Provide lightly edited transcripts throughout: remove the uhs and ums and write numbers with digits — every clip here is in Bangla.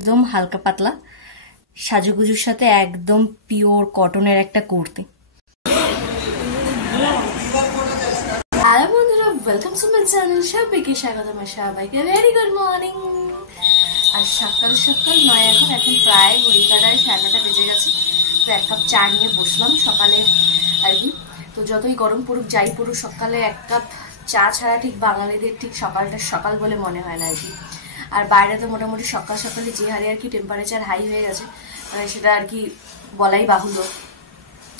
একদম হালকা পাতলা সাজুগুজুর সাথে একদম পিওর কটনের একটা কুর্তি। হ্যালো বন্ধুরা, ওয়েলকাম টু মাই চ্যানেল। সবাইকে স্বাগত। সবাইকে ভেরি গুড মর্নিং। আর সকাল সকাল নয়, এখন প্রায় ঘড়ি কাটায় 9:30 বেজে গেছে। তো এক কাপ চা নিয়ে বসলাম সকালে আর কি। তো যতই গরম পড়ুক যাই পড়ুক, সকালে এক কাপ চা ছাড়া ঠিক বাঙালিদের ঠিক সকালটা সকাল বলে মনে হয় না আর কি। আর বাইরে তো মোটামুটি সকাল সকালে যে হারে আর কি টেম্পারেচার হাই হয়ে গেছে, সেটা আর কি বলাই বাহুল্য।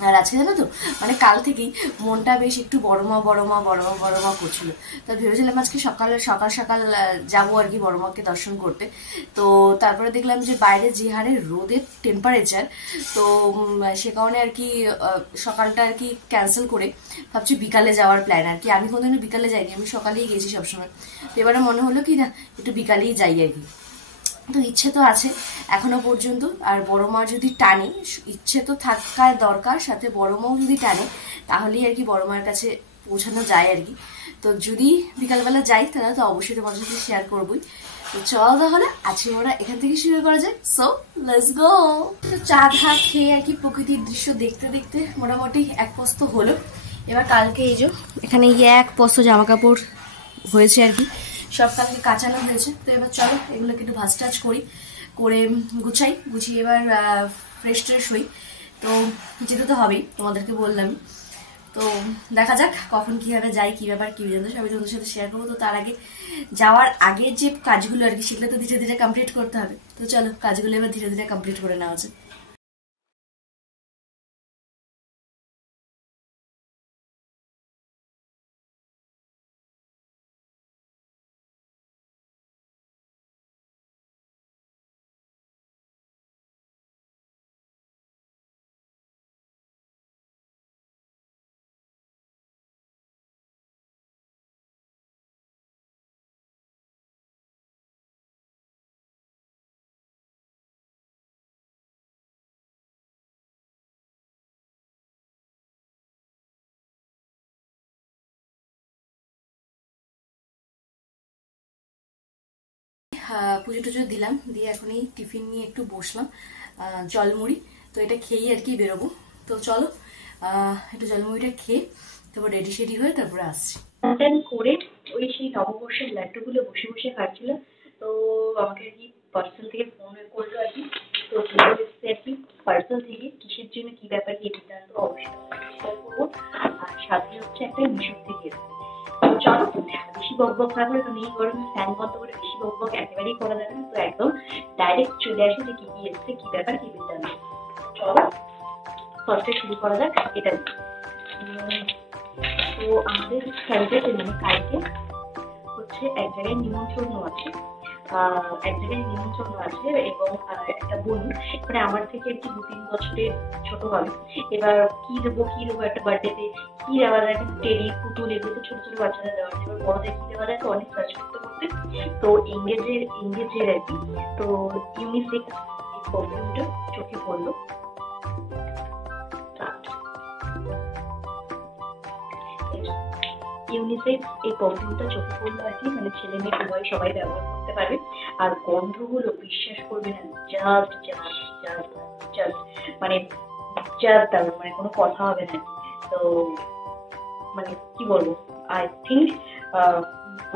আর আজকে জানো তো, মানে কাল থেকেই মনটা বেশ একটু বড়মা করছিল। তো ভেবেছিলাম আজকে সকাল সকাল যাবো আর কি বড়মাকে দর্শন করতে। তো তারপরে দেখলাম যে বাইরে যে হারে রোদের টেম্পারেচার, তো সে কারণে আর কি সকালটা আর কি ক্যান্সেল করে ভাবছি বিকালে যাওয়ার প্ল্যান আর কি। আমি কোনোদিনও বিকালে যাইনি, আমি সকালেই গেছি সবসময়। তো এবারে মনে হলো কি না, একটু বিকালেই যাই আর কি। তো ইচ্ছে তো আছে এখনো পর্যন্ত। আর বড় মা যদি টানে, ইচ্ছে তো থাকার দরকার, সাথে বড় মাও যদি টানে, তাহলেই আর কি বড় মায়ের কাছে পৌঁছানো যায় আর কি। তো যদি বিকালবেলা যাই তাহলে তো অবশ্যই তোমাদের সাথে শেয়ার করবোই। তো চল তাহলে আজকে আমরা এখান থেকে শুরু করা যায়। So let's go. তো চা ধা খেয়ে আর কি প্রকৃতির দৃশ্য দেখতে দেখতে মোটামুটি এক পস্ত হলো। এবার কালকে এই যে এখানে এক পস্ত জামা কাপড় হয়েছে আর কি, সব কালকে কাঁচানো হয়েছে। তো এবার চলো এগুলোকে একটু ভাজ টাজ করে গুছিয়ে এবার ফ্রেশ ট্রেশ হই। তো যেতে তো হবেই, তোমাদেরকে বললাম। তো দেখা যাক কখন কিভাবে যাই, কি ব্যাপার কি জানো, সবাই তোমাদের সাথে শেয়ার করবো। তো তার আগে যাওয়ার আগে যে কাজগুলো আর কি, সেগুলো তো ধীরে ধীরে কমপ্লিট করতে হবে। তো চলো কাজগুলো এবার ধীরে ধীরে কমপ্লিট করে নেওয়া যায়। পুজো টুজো দিলাম, দিয়ে এখনই টিফিন নিয়ে একটু বসলাম, জলমুড়ি। তো এটা খেয়েই আর কি বেরোবো। তো চলো একটু জলমুড়িটা খেয়ে তারপর রেডি সেডি হয়ে তারপরে আসছি। করে ওই সেই নববর্ষের লাড্ডুগুলো বসে বসে খাচ্ছিলাম। তো আমাকে আর কি পার্সেল থেকে ফোন করলো আর কি। তো এসছে আর কি পার্সেল থেকে, কিসের জন্য কি ব্যাপার কি এটা তো অবশ্যই শেয়ার করবো। আর সাথে হচ্ছে একটা মিশর থেকে এসছে। চলো বেশি বকবক না করে, কারণ এই গরমে ফ্যান বন্ধ করে বেশি বকবক একেবারেই করা যাবে না। তো একদম ডাইরেক্ট চলে আসে যে কি কি এসছে, কি ব্যাপার কি বৃত্তান্ত। চলো ফার্স্টে শুরু করা যাক এটা দিয়ে। তো আমাদের ফ্যামিলিতে মানে কালকে হচ্ছে এক জায়গায় নিমন্ত্রণ আছে, এবং একটা বোন মানে আমার থেকে একটু 2-3 বছরের ছোট হবে। এবার কি দেবো একটা বার্থডেতে কি দেওয়া যায়, টেরি পুতুল এগুলো তো ছোট ছোট বাচ্চাদের দেওয়া যায়। এবার বড়দের কি দেওয়া যায় তো অনেক সার্চ করতে করতে তো ইংরেজের আর কি। তো ইউনিসেক্স এই পারফিউমটা চোখে পড়লো। ইউনিসেক্স এই পারফিউমটা চোখে পড়লো আর কি, মানে ছেলে মেয়ে উভয় সবাই ব্যবহার করতে পারবে। আর গন্ধগুলো বিশ্বাস করবে না, জাস্ট জাস্ট জাস্ট জাস্ট মানে জাস্ট দারুণ, মানে কোনো কথা হবে না। তো মানে কি বলবো, আই থিঙ্ক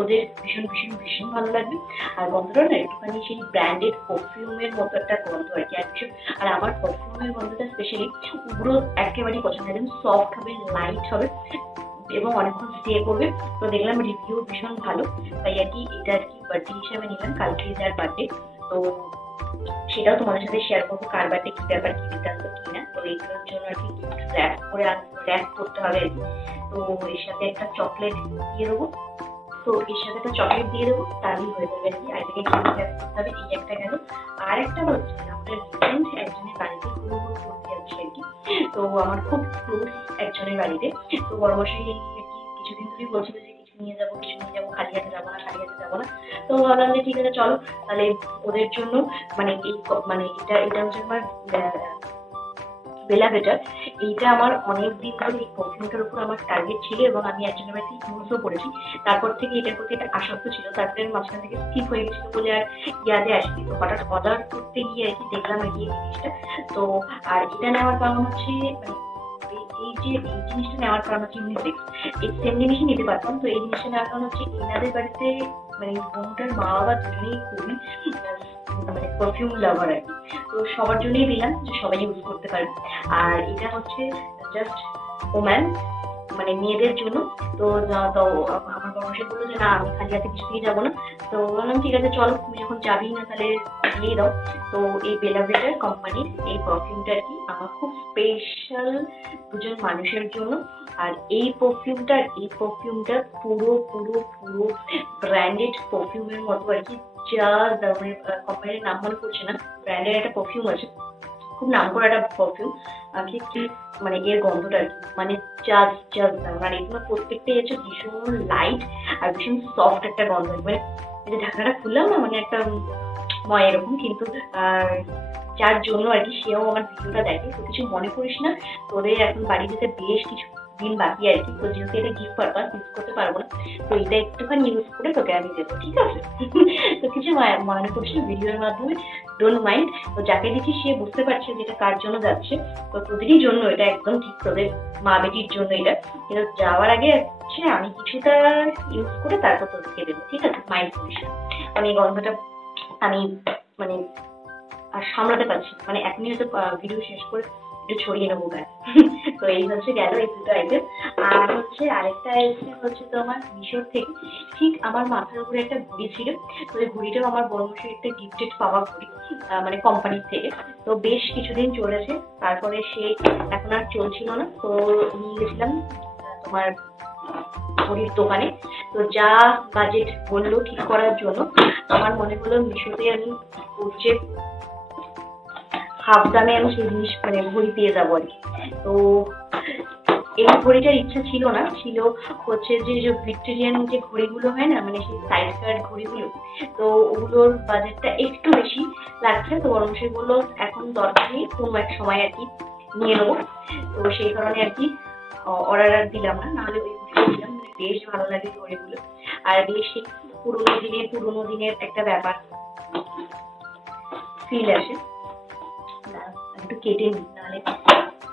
ওদের ভীষণ ভীষণ ভীষণ ভালো লাগবে। আর গন্ধটা না একটুখানি সেই ব্র্যান্ডেড পারফিউমের মতো একটা গন্ধ আর কি। আর আমার পারফিউমের গন্ধটা স্পেশালি উগ্র একেবারেই পছন্দ, একদম সফট হবে, লাইট হবে এবং অনেকক্ষণ স্টে করবে। তো দেখলাম রিভিউ ভীষণ ভালো, তাই আর কি এটা আর কি বার্থডে হিসাবে নিলাম। কালকে যার বার্থডে, তো সেটাও তোমাদের সাথে শেয়ার করবো কার বার্থডে কি ব্যাপার কি বৃত্তান্ত কি না। তো এইগুলোর জন্য আর কি র্যাপ করতে হবে আর কি। তো এর সাথে একটা চকলেট দিয়ে দেবো, তাহলেই হয়ে যাবে আর কি। আর এটাকে র্যাপ করতে হবে, এই একটা গেল। আর একটা হচ্ছে আমরা রিসেন্ট একজনের বাড়িতে ঘুরু ঘুরু করতে যাচ্ছি আর কি। তো আমার খুব ক্লোজ একজনের বাড়িতে। তো বড় মশাই আর কি কিছুদিন ধরেই বলছিল যে কিছু নিয়ে যাবো, খালি হাতে যাবো না। তো ভাবলাম যে ঠিক আছে চলো তাহলে ওদের জন্য মানে এটা হচ্ছে আমার বেলা বেটার। এইটা আমার অনেক দিন ধরে এই পারফিউমটার উপর আমার টার্গেট ছিল এবং আমি একজনের বাড়িতে ইউজও করেছি। তারপর থেকে এটার প্রতি একটা আসক্ত ছিল, তারপরে মাঝখান থেকে স্কিপ হয়ে গেছিল বলে আর ইয়াদে আসেনি। তো হঠাৎ অর্ডার করতে গিয়ে আর কি দেখলাম আর কি এই জিনিসটা। তো আর এটা নেওয়ার কারণ হচ্ছে মানে এই জিনিসটা নেওয়ার কারণ হচ্ছে ইউনিসেক্স। এই সেম জিনিসই নিতে পারতাম। তো এই জিনিসটা নেওয়ার কারণ হচ্ছে এনাদের বাড়িতে মানে বোনটার মা বাবা দুজনেই খুবই মানে পারফিউম লাভার আর কি। তো সবার জন্যই দিলাম যে সবাই ইউজ করতে পারবে। আর এটা হচ্ছে জাস্ট ওম্যান মানে মেয়েদের জন্য। তো আমার পরামর্শ বললো যে না আমি খালি হাতে কিছুতেই যাবো না। তো বললাম ঠিক আছে চলো, তুমি যখন যাবি না তাহলে দিয়ে দাও। তো এই বেলা বেটার কোম্পানির এই পারফিউমটা আর কি আমার খুব স্পেশাল দুজন মানুষের জন্য। আর এই পারফিউমটা পুরো পুরো পুরো ব্র্যান্ডেড পারফিউমের মতো আর কি। যা কোম্পানির নাম মনে পড়ছে না, ব্র্যান্ডের একটা পারফিউম আছে, খুব নাম করা একটা পারফিউম। কি মানে এর গন্ধটা আর কি মানে জাস্ট মানে এগুলো প্রত্যেকটাই হচ্ছে ভীষণ লাইট আর ভীষণ সফট একটা গন্ধ। মানে এই যে ঢাকনাটা খুললাম না মানে একটা ময় এরকম, কিন্তু যার জন্য আর কি সেও আমার ভিডিওটা দেখে। তো কিছু মনে করিস না, তোদের এখন বাড়ি যেতে বেশ কিছু দিন বাকি আর কি। তো যেহেতু এটা গিফট পারপাস ইউজ করতে পারবো না, তো এটা একটুখানি ইউজ করে তোকে আমি দেবো, ঠিক আছে? তো কিছু মনে করিস না, ভিডিওর মাধ্যমে ডোন্ট মাইন্ড। তো যাকে দিচ্ছি সে বুঝতে পারছে যে এটা কার জন্য যাচ্ছে। তো তোদেরই জন্য এটা, একদম ঠিক তোদের মা বেটির জন্য এটা। কিন্তু যাওয়ার আগে হচ্ছে আমি কিছুটা ইউজ করে তারপর তোদেরকে দেবো, ঠিক আছে? মাইন্ড করিস না। আমি এই গন্ধটা আমি মানে আর সামলাতে পারছি, মানে এখনই হয়তো ভিডিও শেষ করে একটু ছড়িয়ে নেবো গায়ে। তো এই হচ্ছে গেল এই দুটো আইটেম। আর হচ্ছে আরেকটা আইটেম হচ্ছে তো আমার মিশোর থেকে ঠিক আমার মাথার উপরে একটা ঘড়ি ছিল। তো এই ঘড়িটাও আমার বড় মশাই একটা গিফটেড পাওয়া ঘড়ি, মানে কোম্পানির থেকে। তো বেশ কিছুদিন চলেছে, তারপরে সে এখন আর চলছিল না। তো নিয়ে গেছিলাম তোমার ঘড়ির দোকানে। তো যা বাজেট বললো ঠিক করার জন্য আমার মনে হলো মিশোতে আমি হচ্ছে হাফ দামে আমি সেই জিনিস মানে ঘড়ি পেয়ে যাবো আর কি। তো এই ঘড়িটার ইচ্ছা ছিল না, ছিল হচ্ছে যে ভিক্টোরিয়ান যে ঘড়িগুলো হয় না মানে সেই সাইড কার্ড ঘড়িগুলো, তো ওগুলোর বাজেটটা একটু বেশি লাগছে। তো বড় মশাই বললো এখন দরকার নেই, কোনো এক সময় আর কি নিয়ে নেবো। তো সেই কারণে আর কি অর্ডার আর দিলাম না, নাহলে ওই ঘড়িটা দিলাম। মানে বেশ ভালো লাগে ঘড়িগুলো, আর বেশ পুরোনো দিনের একটা ব্যাপার ফিল আসে। একটু কেটে নিই, নাহলে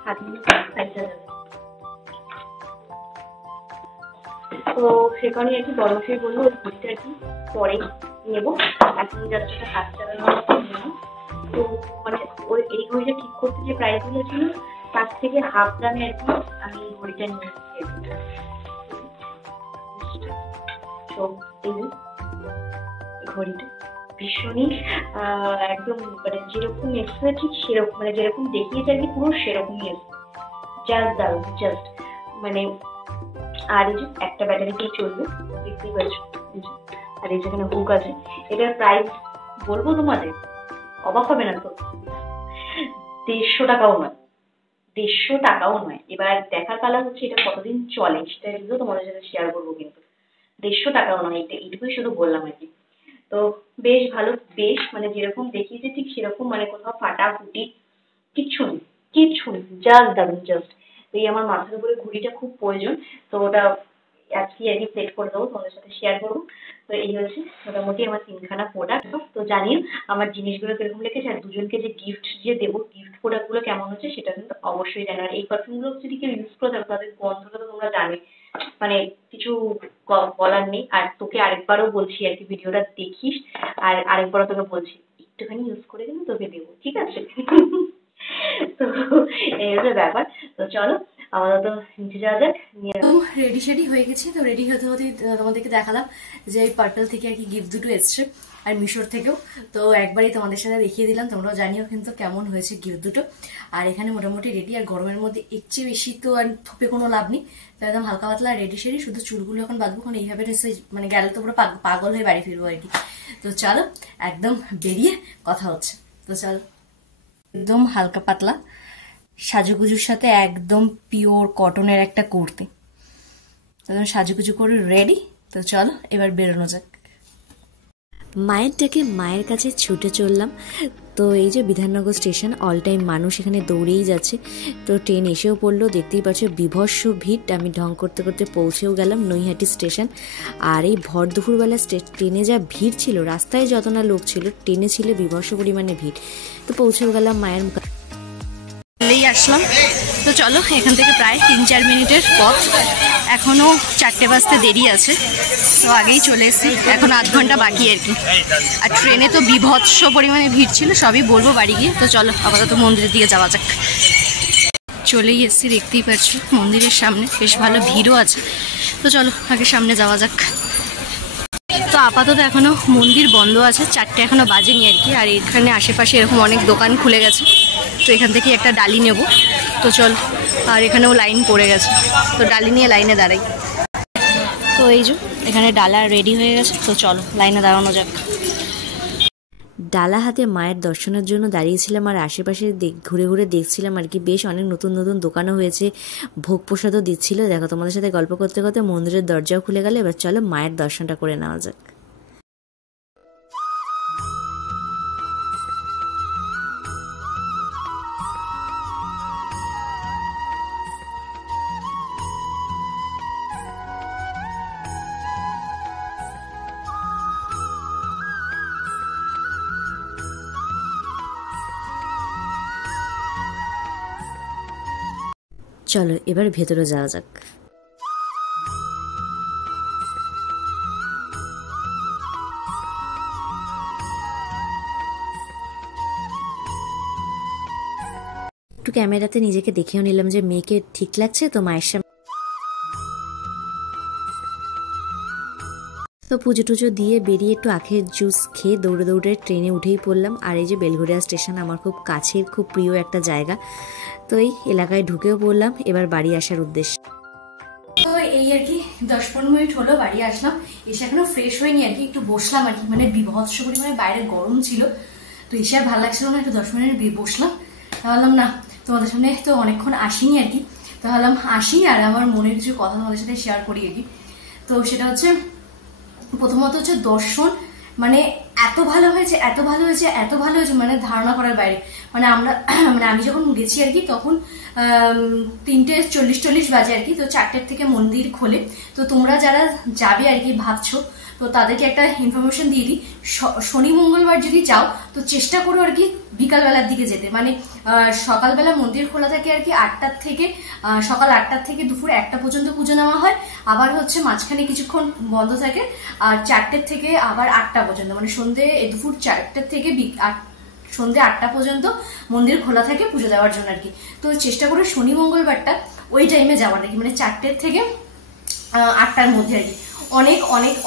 হাতগুলো ফাইটা যাবে। তো সে কারণে আর কি বড় মশাই বললো ওই ঘড়িটা আর কি পরে নেবো, এখন যাচ্ছে হাত চালানোর মতো নেব। তো মানে ওই এই ঘড়িটা ঠিক করতে যে প্রাইসগুলো ছিল তার থেকে হাফ দামে আর কি আমি এই ঘড়িটা নিয়ে এসেছি। তো এই ঘড়িটা ভীষণই একদম মানে যেরকম এসেছে ঠিক সেরকম, মানে যেরকম দেখিয়েছে আর কি পুরো সেরকমই এসেছে। জাস্ট দারুণ, জাস্ট মানে। আর এই যে একটা ব্যাটারি দিয়ে চলবে, দেখতেই পাচ্ছ। আর এই যেখানে হুক আছে, এটার প্রাইস বলবো তোমাদের, অবাক হবে না তো। 150 টাকাও নয়, 150 টাকাও নয়। এবার দেখার পালা হচ্ছে এটা কতদিন চলে, সেটা কিন্তু তোমাদের সাথে শেয়ার করবো। কিন্তু 150 টাকাও নয়, এইটুকুই শুধু বললাম আর কি। তো বেশ ভালো, বেশ মানে যেরকম দেখিয়েছে ঠিক সেরকম, মানে কোথাও ফাটাফুটি কিচ্ছু নেই, জাস্ট দারুণ, জাস্ট। এই আমার মাথার উপরে ঘুড়িটা খুব প্রয়োজন, তো ওটা আজকে আর কি সেট করে দেবো, তোমাদের সাথে শেয়ার করবো। তো এই হচ্ছে মোটামুটি আমার 3খানা প্রোডাক্ট। তো জানিও আমার জিনিসগুলো কিরকম লেগেছে, আর দুজনকে যে গিফট যে দেবো গিফট প্রোডাক্টগুলো কেমন হচ্ছে সেটা কিন্তু অবশ্যই জানো। আর এই পারফিউমগুলো যদি কেউ ইউজ করে থাকো তাদের গন্ধটা তো তোমরা জানো, মানে কিছু বলার নেই। আর তোকে আরেকবারও বলছি আর কি ভিডিওটা দেখিস, আর আরেকবারও তোকে বলছি একটুখানি ইউজ করে দিলে তোকে দেবো, ঠিক আছে? তো এই হচ্ছে ব্যাপার। তো চলো আমাদের তো নিচে যাওয়া যাক। রেডি শেডি হয়ে গেছে। তো রেডি হতে হতে তোমাদেরকে দেখালাম যে এই পার্পল থেকে আর কি গিফট দুটো এসছে, আর মিশোর থেকেও। তো একবারই তোমাদের সাথে দেখিয়ে দিলাম, তোমরাও জানিও কিন্তু কেমন হয়েছে গিফট দুটো। আর এখানে মোটামুটি রেডি, আর গরমের মধ্যে এর চেয়ে বেশি তো আর থুপে কোনো লাভ নেই। তো একদম হালকা পাতলা রেডি শেডি, শুধু চুলগুলো এখন বাঁধবো, কারণ এইভাবে মানে গেলে তো পুরো পাগল হয়ে বাড়ি ফিরবো আর কি। তো চলো একদম বেরিয়ে কথা হচ্ছে। তো চলো, একদম হালকা পাতলা সাজুগুজুর সাথে একদম পিওর কটনের একটা কুর্তি, একদম সাজুগুজু করে রেডি। তো চলো এবার বেরোনো যাক। মায়ের ডাকে মায়ের কাছে ছুটে চললাম। তো এই যে বিধাননগর স্টেশন, অল টাইম মানুষ এখানে দৌড়েই যাচ্ছে। তো ট্রেন এসেও পড়লো, দেখতেই পাচ্ছ বিভৎস ভিড়। আমি ঢং করতে করতে পৌঁছেও গেলাম নৈহাটি স্টেশন। আর এই ভর দুপুরবেলা ট্রেনে যা ভিড় ছিল, রাস্তায় যত না লোক ছিল, ট্রেনে ছিল বিভৎস পরিমাণে ভিড়। তো পৌঁছেও গেলাম মায়ের আসলাম। তো চলো, এখান থেকে প্রায় 3-4 মিনিটের পথ, এখনো 4টে বাজতে দেরি আছে। তো আগেই চলে এসেছি, এখন আধ ঘন্টা বাকি আর কি। আর ট্রেনে তো বিভৎস পরিমাণে ভিড় ছিল, সবই বলবো বাড়ি গিয়ে। তো চলো আপাতত মন্দিরের দিকে যাওয়া যাক। চলেই এসেছি, দেখতেই পাচ্ছ মন্দিরের সামনে বেশ ভালো ভিড়ও আছে। তো চলো আগে সামনে যাওয়া যাক। তো আপাতত এখনো মন্দির বন্ধ আছে, 4টে এখনো বাজেনি আর কি। আর এখানে আশেপাশে এরকম অনেক দোকান খুলে গেছে। তো এখান থেকে একটা ডালি নেব। তো চল, আর এখানেও লাইন পড়ে গেছে, তো ডালি নিয়ে লাইনে দাঁড়াই। তো এই যে এখানে ডালা রেডি হয়ে গেছে, তো চলো লাইনে দাঁড়ানো যাক। ডালা হাতে মায়ের দর্শনের জন্য দাঁড়িয়েছিলাম, আর আশেপাশে ঘুরে ঘুরে দেখছিলাম আর কি। বেশ অনেক নতুন নতুন দোকানও হয়েছে, ভোগ প্রসাদও দিচ্ছিল। দেখো, তোমাদের সাথে গল্প করতে করতে মন্দিরের দরজাও খুলে গেল। এবার চলো মায়ের দর্শনটা করে নেওয়া যাক। চলো এবার ভেতরে যাওয়া যাক। একটু ক্যামেরাতে নিজেকে দেখেও নিলাম যে মেয়েকে ঠিক লাগছে। তো মায়ের সামনে তো পুজো টুজো দিয়ে বেরিয়ে একটু আখের জুস খেয়ে দৌড়ে দৌড়ে ট্রেনে উঠেই পড়লাম। আর এই যে বেলঘরিয়া স্টেশন আমার খুব কাছের, খুব প্রিয় একটা জায়গা। তো এই এলাকায় ঢুকেও পড়লাম, এবার বাড়ি আসার উদ্দেশ্যে। তো এই আর কি 10-15 মিনিট হলো বাড়ি আসলাম। এসে এখনো ফ্রেশ হয়নি আর কি, একটু বসলাম আর কি। মানে বিভৎস পরিমাণে বাইরে গরম ছিল, তো এসে আর ভালো লাগছিল না, একটু 10 মিনিট বসলাম। ভাবলাম না, তোমাদের সামনে তো অনেকক্ষণ আসিনি আর কি। তো ভাবলাম আসি আর আমার মনের কিছু কথা তোমাদের সাথে শেয়ার করি আর কি। তো সেটা হচ্ছে, প্রথমত হচ্ছে দর্শন মানে এত ভালো হয়েছে, এত ভালো হয়েছে, এত ভালো হয়েছে, মানে ধারণা করার বাইরে। মানে আমরা মানে আমি যখন গেছি আর কি, তখন 3:40-40 বাজে আর কি। তো 4টের থেকে মন্দির খোলে। তো তোমরা যারা যাবে আর কি ভাবছো, তো তাদেরকে একটা ইনফরমেশন দিয়ে দিই। শনি মঙ্গলবার যদি যাও, তো চেষ্টা করো আর কি বিকালবেলার দিকে যেতে। মানে সকালবেলা মন্দির খোলা থাকে আর কি 8টার থেকে, সকাল 8টার থেকে দুপুর 1টা পর্যন্ত পুজো নেওয়া হয়। আবার হচ্ছে মাঝখানে কিছুক্ষণ বন্ধ থাকে, আর 4টের থেকে আবার 8টা পর্যন্ত, মানে দুপুর 4টার থেকে সন্ধ্যে 8টা পর্যন্ত মন্দির খোলা থাকে পুজো দেওয়ার জন্য আর কি। তো চেষ্টা করে শনি মঙ্গলবারটা ওই টাইমে যাওয়ার আর কি, মানে 4টের থেকে 8টার মধ্যে আর কি।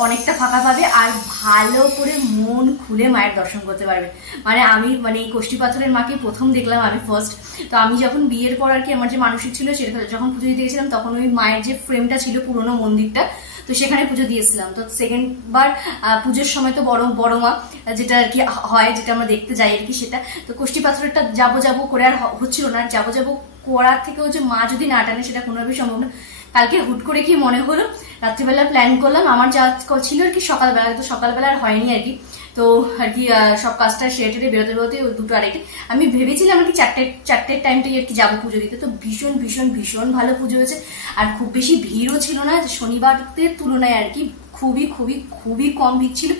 অনেকটা ফাঁকা পাবে, আর ভালো করে মন খুলে মায়ের দর্শন করতে পারবে। মানে আমি এই কষ্টি পাথরের মাকে প্রথম দেখলাম আমি ফার্স্ট। তো আমি যখন বিয়ের পর আর কি আমার যে মানসিক ছিল, সেটা যখন পুজো দিতে গেছিলাম, তখন ওই মায়ের যে ফ্রেমটা ছিল পুরোনো মন্দিরটা, তো সেখানে পুজো দিয়েছিলাম। তো সেকেন্ড বার পুজোর সময় তো বড় মা যেটা আর কি হয়, যেটা আমরা দেখতে যাই আর কি, সেটা তো কষ্টি পাথরেরটা যাবো করে আর হচ্ছিল না। যাবো করার থেকেও যে মা যদি না টানে, সেটা কোনোভাবেই সম্ভব না। কালকে হুট করে কি মনে হলো, রাত্রিবেলা প্ল্যান করলাম। আমার যা ছিল আর কি সকালবেলা, তো সকালবেলা আর হয়নি আর কি। তো আর কি সব কাজটা সেরে বেরোতে 2টো 2:30। আমি ভেবেছিলাম আর কি 4টের টাইমটাই আর কি যাবো পুজো দিতে। তো ভীষণ ভালো পুজো হয়েছে, আর খুব বেশি ভিড়ও ছিল না শনিবারের তুলনায় আর কি। খুবই কম ভিড় ছিল,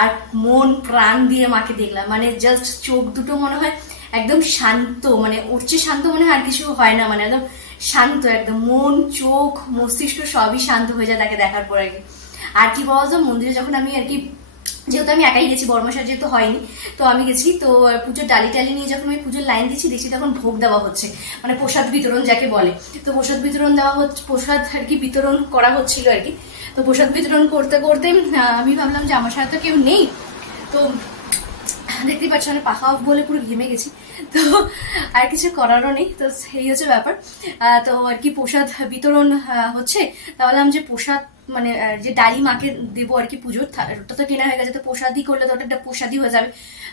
আর মন প্রাণ দিয়ে মাকে দেখলাম। মানে জাস্ট চোখ দুটো মনে হয় একদম শান্ত, মানে উঠছে শান্ত, মনে হয় আর কিছু হয় না, মানে একদম শান্ত, একদম মন চোখ মস্তিষ্ক সবই শান্ত হয়ে যায় তাকে দেখার পর আর কি। আর কি বলতো, মন্দিরে যখন আমি আর কি, যেহেতু আমি একাই গেছি, বড়মশাই যেহেতু হয়নি, তো আমি গেছি। তো পুজোর ডালি নিয়ে যখন আমি পুজোর লাইন দিচ্ছি, দেখছি তখন ভোগ দেওয়া হচ্ছে, মানে প্রসাদ বিতরণ যাকে বলে। তো প্রসাদ বিতরণ দেওয়া হচ্ছে, প্রসাদ আর কি বিতরণ করা হচ্ছিল আর কি। তো প্রসাদ বিতরণ করতে করতে আমি ভাবলাম যে আমার সাথে তো কেউ নেই। তো দেখতেই পাচ্ছি মানে পাখা অফ বলে পুরো ঘেমে গেছি। তো আর কিছু করারও নেই। তো সেই হচ্ছে ব্যাপার। তো আর কি প্রসাদ বিতরণ হচ্ছে, তাহলে যে প্রসাদ মানে যে ডালি মাকে দেবো আর কি পুজোর, ওটা তো কেনা হয়ে গেছে। তো প্রসাদই করলে তো ওটা একটা প্রসাদই হয়ে যাবে।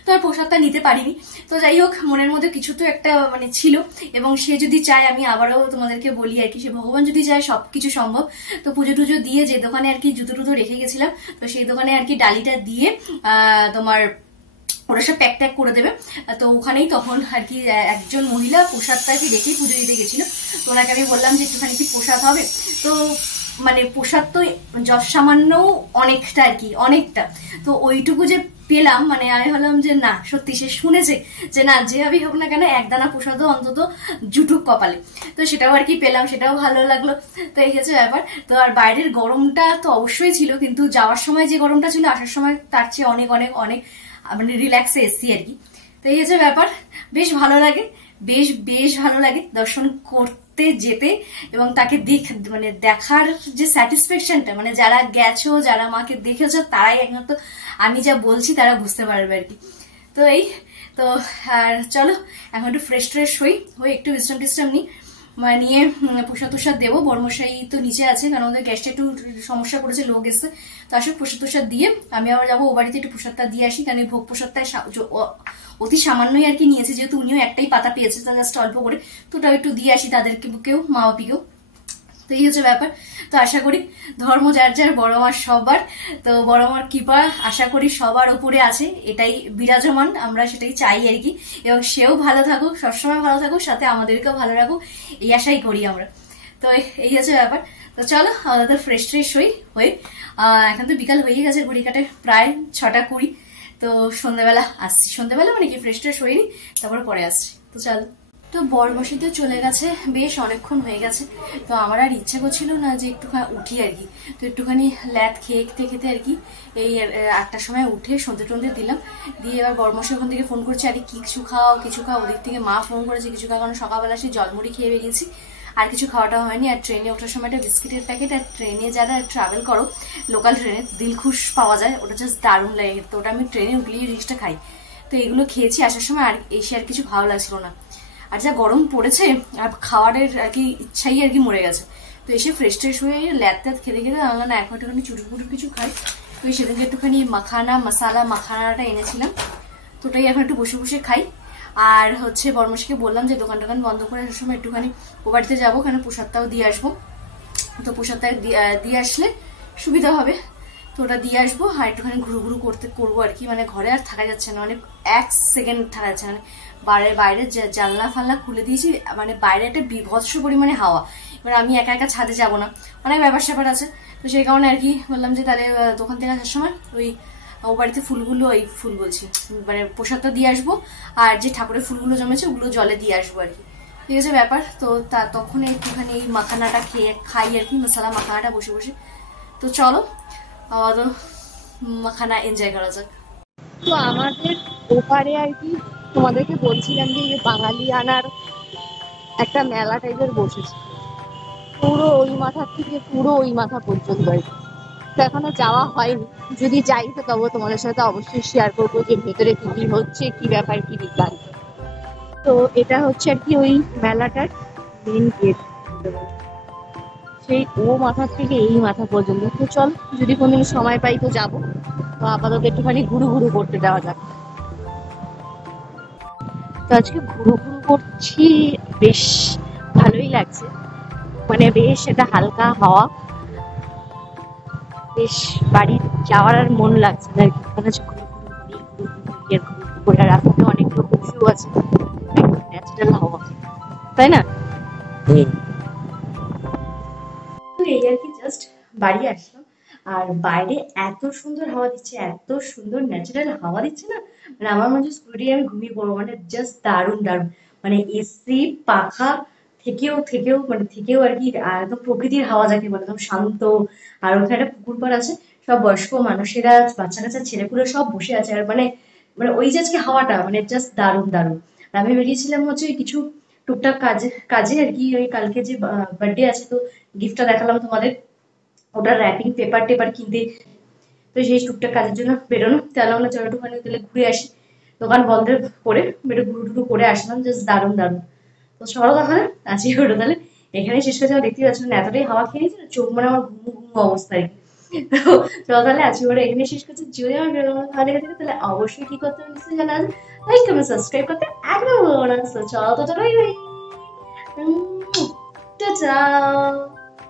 তো আর প্রসাদটা নিতে পারিনি। তো যাই হোক, মনের মধ্যে কিছু তো একটা মানে ছিল, এবং সে যদি চায়, আমি আবারও তোমাদেরকে বলি আর কি, সে ভগবান যদি চায় সবকিছু সম্ভব। তো পুজো টুজো দিয়ে যে দোকানে আর কি জুতো টুতো রেখে গেছিলাম, তো সেই দোকানে আর কি ডালিটা দিয়ে তোমার ওরা সব প্যাক ট্যাক করে দেবে। তো ওখানেই তখন আর কি একজন মহিলা প্রসাদটা কি রেখেই পুজো দিতে গেছিল। তো ওনাকে আমি বললাম যে একটুখানি কি প্রসাদ হবে। তো মানে প্রসাদ তো যত সামান্য অনেকটা আর কি, অনেকটা। তো ওইটুকু যে পেলাম, মানে আমি ভাবলাম যে না, সত্যি সে শুনেছে যে না, যেভাবেই হোক না কেন একদানা প্রসাদও অন্তত জুটুক কপালে। তো সেটাও আর কি পেলাম, সেটাও ভালো লাগলো। তো এই হচ্ছে ব্যাপার। তো আর বাইরের গরমটা তো অবশ্যই ছিল, কিন্তু যাওয়ার সময় যে গরমটা ছিল, আসার সময় তার চেয়ে অনেক অনেক অনেক মানে রিল্যাক্সে এসছি আর কি। তো এই হচ্ছে ব্যাপার। বেশ ভালো লাগে, বেশ বেশ ভালো লাগে দর্শন করতে যেতে, এবং তাকে মানে দেখার যে স্যাটিসফ্যাকশনটা, মানে যারা গেছো, যারা মাকে দেখেছো, তারাই একমাত্র আমি যা বলছি তারা বুঝতে পারবে আর কি। তো এই তো, আর চলো এখন একটু ফ্রেশ ট্রেশ হই, একটু বিশ্রাম টিশ্রাম নিই, নিয়ে প্রসাদ টুসাদ দেবো। বর্মশাই তো নিচে আছে, কারণ ওদের গ্যাসটা একটু সমস্যা করেছে, লোক এসছে। তো আসুক, প্রসাদ টুসাদ দিয়ে আমি আবার যাবো ও বাড়িতে, একটু প্রসাদটা দিয়ে আসি। কারণ এই ভোগ প্রসাদটা অতি সামান্যই আর কি নিয়েছে, যেহেতু উনিও একটাই পাতা পেয়েছে, তা জাস্ট অল্প করে। তো ওটা একটু দিয়ে আসি তাদেরকে, কেউ মা বাপিকেও। তো এই হচ্ছে ব্যাপার। তো আশা করি ধর্ম যার যার, বড় মার সবার। তো বড় মার কৃপা আশা করি সবার উপরে আছে, এটাই বিরাজমান, আমরা সেটাই চাই আর কি। এবং সেও ভালো থাকুক, সবসময় ভালো থাকুক, সাথে আমাদেরকেও ভালো রাখুক, এই আশাই করি আমরা। তো এই হচ্ছে ব্যাপার। তো চলো আমাদের ফ্রেশ ট্রেশ হয়ে এখন তো বিকাল হয়ে গেছে, ঘড়ি কাটে প্রায় 6:20। তো সন্ধ্যাবেলা আসছি, সন্ধ্যাবেলা মানে কি ফ্রেশ ট্রেশ হয়নি, তারপরে পরে আসছি। তো চলো। তো বরবসিতে চলে গেছে, বেশ অনেকক্ষণ হয়ে গেছে। তো আমার আর ইচ্ছে করছিল না যে একটুখানি উঠি আর কি। তো একটুখানি ল্যাদ খেতে খেতে আর কি এই 8টার সময় উঠে সন্ধে টন্ধে দিলাম, দিয়ে এবার বরমশাই ওখান থেকে ফোন করছে, আরে কিছু খাও কিছু খাও। ওদিক থেকে মা ফোন করেছে কিছু খাওয়া, কারণ সকালবেলা সেই জলমুড়ি খেয়ে বেরিয়েছি, আর কিছু খাওয়াটা হয়নি। আর ট্রেনে ওঠার সময় একটা বিস্কিটের প্যাকেট, আর ট্রেনে যারা ট্রাভেল করো লোকাল ট্রেনে দিলখুশ পাওয়া যায়, ওটা জাস্ট দারুণ লাগে। তো ওটা আমি ট্রেনে উঠলেই জিনিসটা খাই। তো এগুলো খেয়েছি আসার সময়, আর এসে আর কিছু ভালো লাগছিল না। আর যা গরম পড়েছে, আর খাওয়ারের আর কি ইচ্ছাই আর কি মরে গেছে। তো এসে ফ্রেশ ট্রেশ হয়ে ল্যাদ ট্যাদ খেতে খেতে আনলাম না, এখন একটুখানি চুটুপুটু কিছু খাই। তো সেদিনকে একটুখানি মাখানাটা এনেছিলাম, তো ওটাই এখন একটু বসে বসে খাই। আর হচ্ছে বর্মশাইকে বললাম যে দোকান টোকান বন্ধ করে আসার সময় একটুখানি ও বাড়িতে যাবো, কেন প্রসাদটাও দিয়ে আসবো। তো প্রসাদটা দিয়ে আসলে সুবিধা হবে। তো ওটা দিয়ে আসবো, আর একটুখানি ঘুরু করবো আর কি। মানে ঘরে আর থাকা যাচ্ছে না, মানে 1 সেকেন্ড থাকা যাচ্ছে না। বাইরে জানলা ফাল্লা খুলে দিয়েছি, মানে বাইরে একটা বিভৎস পরিমাণে হাওয়া। এবার আমি একা একা ছাদে যাবো না, অনেক ব্যাপার স্যাপার আছে। তো সেই কারণে আর কি বললাম যে তাহলে দোকান থেকে আসার সময় ও বাড়িতে ফুলগুলো, ওই ফুল বলছি মানে প্রসাদটা দিয়ে আসবো, আর যে ঠাকুরের ফুলগুলো জমেছে ওগুলো জলে দিয়ে আসবো আর কি। ঠিক আছে ব্যাপার। তো তখন একটুখানি এই মাখানাটা খাই আর কি, মশলা মাখানাটা বসে বসে। তো চলো আবার মাখানা এনজয় করা যাক। তো আমাদের ওপারে আর কি তোমাদেরকে বলছিলাম যে বাঙালি আনার একটা মেলা টাইপের বসেছে, পুরো ওই মাথা থেকে পুরো ওই মাথা পর্যন্ত আর কি। তো এখনো যাওয়া হয়নি, যদি যাই তো তবে তোমাদের সাথে অবশ্যই শেয়ার করবো যে ভেতরে কি কি হচ্ছে, কি ব্যাপার, কি বিজ্ঞান। তো এটা হচ্ছে আর কি ওই মেলাটার মেন গেট, সেই ও মাথা থেকে এই মাথা পর্যন্ত। তো চল, যদি কোনদিন সময় পাই তো যাবো। তো আপাতত একটুখানি ঘুরু করতে দেওয়া যাক। তো আজকে ঘুরু করছি, বেশ ভালোই লাগছে, মানে বেশ এটা হালকা হাওয়া, বেশ বাড়ি যাওয়ার আর মন লাগছে না আর কি। মনে হচ্ছে ঘুরু করে, আর রাস্তাতে অনেক লোক বসেও আছে, ন্যাচারাল হাওয়া, তাই না? তো এই আর কি জাস্ট বাড়ি আসলাম, আর বাইরে এত সুন্দর হাওয়া দিচ্ছে, এত সুন্দর ন্যাচারাল হাওয়া দিচ্ছে না, মানে আমার মনে হচ্ছে স্কুটি আমি ঘুমিয়ে পড়বো, মানে জাস্ট দারুণ দারুণ। মানে এসি পাখা থেকেও আর কি একদম প্রকৃতির হাওয়া যাকে বলে, একদম শান্ত। আর ওখানে একটা পুকুর পাড় আছে, সব বয়স্ক মানুষেরা, বাচ্চা কাচ্চা ছেলেপুলে সব বসে আছে। আর মানে মানে ওই যে আজকে হাওয়াটা মানে জাস্ট দারুণ দারুণ। আর আমি বেরিয়েছিলাম হচ্ছে কিছু টুকটাক কাজে আর কি, ওই কালকে যে বার্থডে আছে, তো গিফটটা দেখালাম তোমাদের, ওটার র্যাপিং পেপার টেপার কিনতে। তো সেই টুকটাক কাজের জন্য বেরোনো, তাহলে আমরা চলো একটুখানি তাহলে ঘুরে আসি, দোকান বন্ধ করে একটু ঘুরু টুরু করে আসলাম, জাস্ট দারুণ দারুণ। তো চলো তাহলে আজকে ওটা তাহলে এখানে শেষ হয়ে যাওয়া, দেখতেই পাচ্ছ না এতটাই হাওয়া খেয়ে নিয়েছে না, চোখ মানে আমার ঘুমু ঘুমু অবস্থা আর কি। তো চলো তাহলে আজকে ওরা এখানে শেষ করছি। যদি আমার ভিডিও ভালো লেগে থাকে তাহলে অবশ্যই কি করতে হবে নিশ্চয়ই জানা আছে, লাইক কমেন্ট সাবস্ক্রাইব করতে একদম ভুলো না। চলো তো, টাটা।